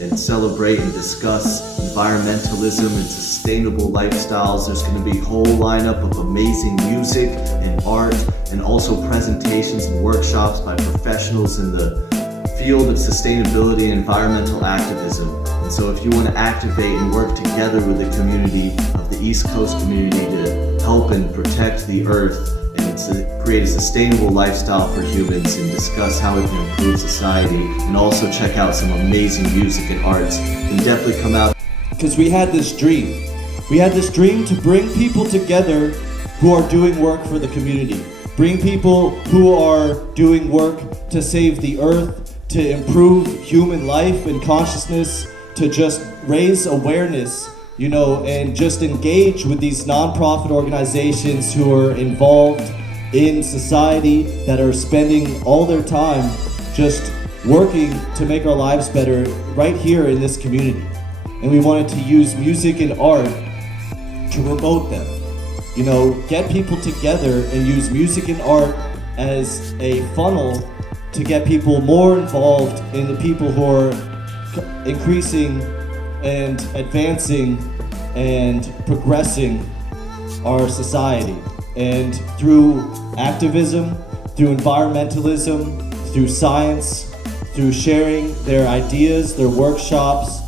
and celebrate and discuss environmentalism and sustainable lifestyles. There's going to be a whole lineup of amazing music and art, and also presentations and workshops by professionals in the field of sustainability and environmental activism. And so if you want to activate and work together with the community of the East Coast community to help and protect the earth and to create a sustainable lifestyle for humans and discuss how it can improve society, and also check out some amazing music and arts, then definitely come out. Because we had this dream. We had this dream to bring people together who are doing work for the community. Bring people who are doing work to save the earth, to improve human life and consciousness, to just raise awareness, and just engage with these nonprofit organizations who are involved in society, that are spending all their time just working to make our lives better right here in this community. And we wanted to use music and art to promote them. Get people together and use music and art as a funnel to get people more involved in the people who are increasing and advancing and progressing our society. And through activism, through environmentalism, through science, through sharing their ideas, their workshops,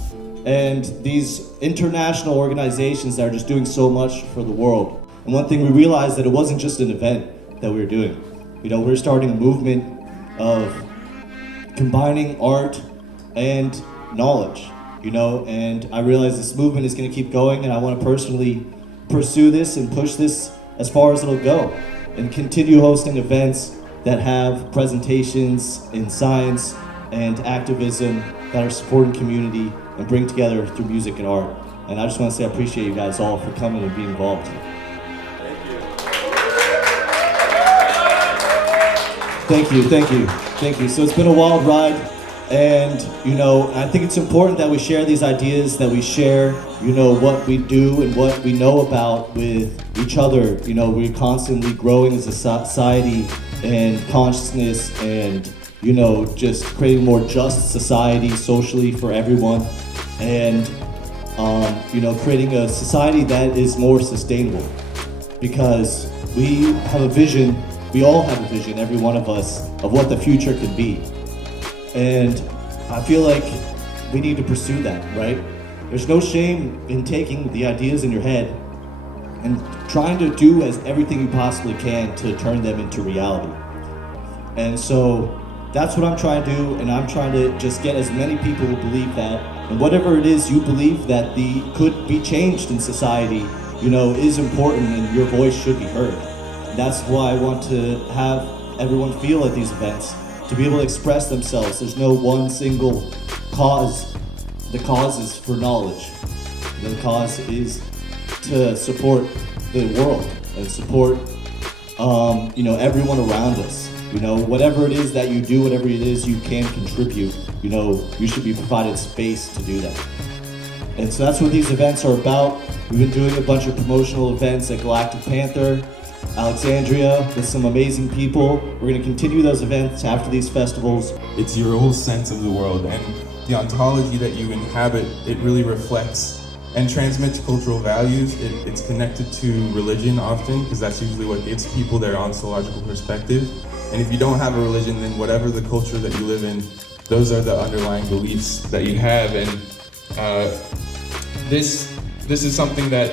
and these international organizations that are just doing so much for the world. And one thing we realized, that it wasn't just an event that we were doing. We're starting a movement of combining art and knowledge, and I realize this movement is going to keep going, and I want to personally pursue this and push this as far as it'll go, and continue hosting events that have presentations in science and activism that are supporting community and bring together through music and art. And I just want to say I appreciate you guys all for coming and being involved. Thank you. So it's been a wild ride, and I think it's important that we share these ideas, that we share, what we do and what we know about with each other. We're constantly growing as a society and consciousness, and just creating a more just society socially for everyone, and creating a society that is more sustainable, because we have a vision. We all have a vision, every one of us, of what the future could be. And I feel like we need to pursue that, right? There's no shame in taking the ideas in your head and trying to do everything you possibly can to turn them into reality. And so that's what I'm trying to do, and I'm trying to just get as many people who believe that, and whatever it is you believe that could be changed in society, is important, and your voice should be heard. That's why I want to have everyone feel at these events, to be able to express themselves. There's no one single cause. The cause is for knowledge. The cause is to support the world and support, everyone around us. Whatever it is that you do, whatever it is you can contribute, you should be provided space to do that. And so that's what these events are about. We've been doing a bunch of promotional events at Galactic Panther, Alexandria, with some amazing people. We're going to continue those events after these festivals. It's your whole sense of the world, and the ontology that you inhabit, it really reflects and transmits cultural values. It's connected to religion often, because that's usually what gives people their ontological perspective. And if you don't have a religion, then whatever the culture that you live in, those are the underlying beliefs that you have. And this is something that,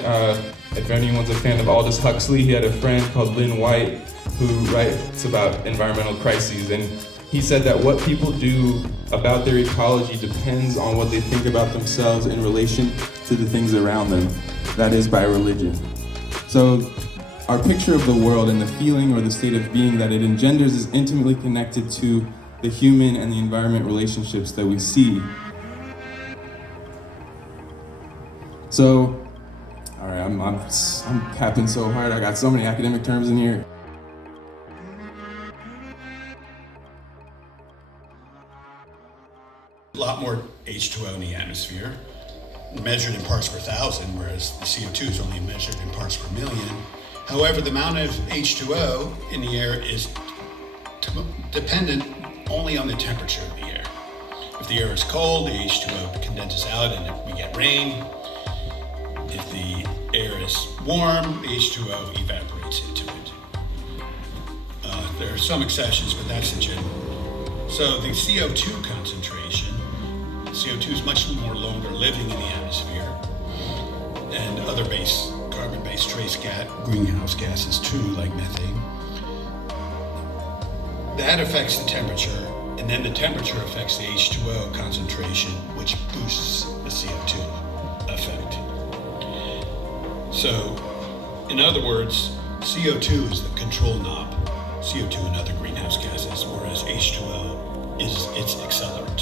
if anyone's a fan of Aldous Huxley, he had a friend called Lynn White who writes about environmental crises, and he said that what people do about their ecology depends on what they think about themselves in relation to the things around them. That is, by religion. So our picture of the world and the feeling or the state of being that it engenders is intimately connected to the human and the environment relationships that we see. So, all right, I'm capping so hard. I got so many academic terms in here. A lot more H2O in the atmosphere, measured in parts per thousand, whereas the CO2 is only measured in parts per million. However, the amount of H2O in the air is dependent only on the temperature of the air. If the air is cold, the H2O condenses balances out and we get rain. If the air is warm, H2O evaporates into it. There are some exceptions, but that's the general. So the CO2 concentration, CO2 is much more longer living in the atmosphere, and other carbon-based trace greenhouse gases too, like methane. That affects the temperature, and then the temperature affects the H2O concentration, which boosts the CO2 effect. So, in other words, CO2 is the control knob, CO2 and other greenhouse gases, whereas H2O is its accelerant.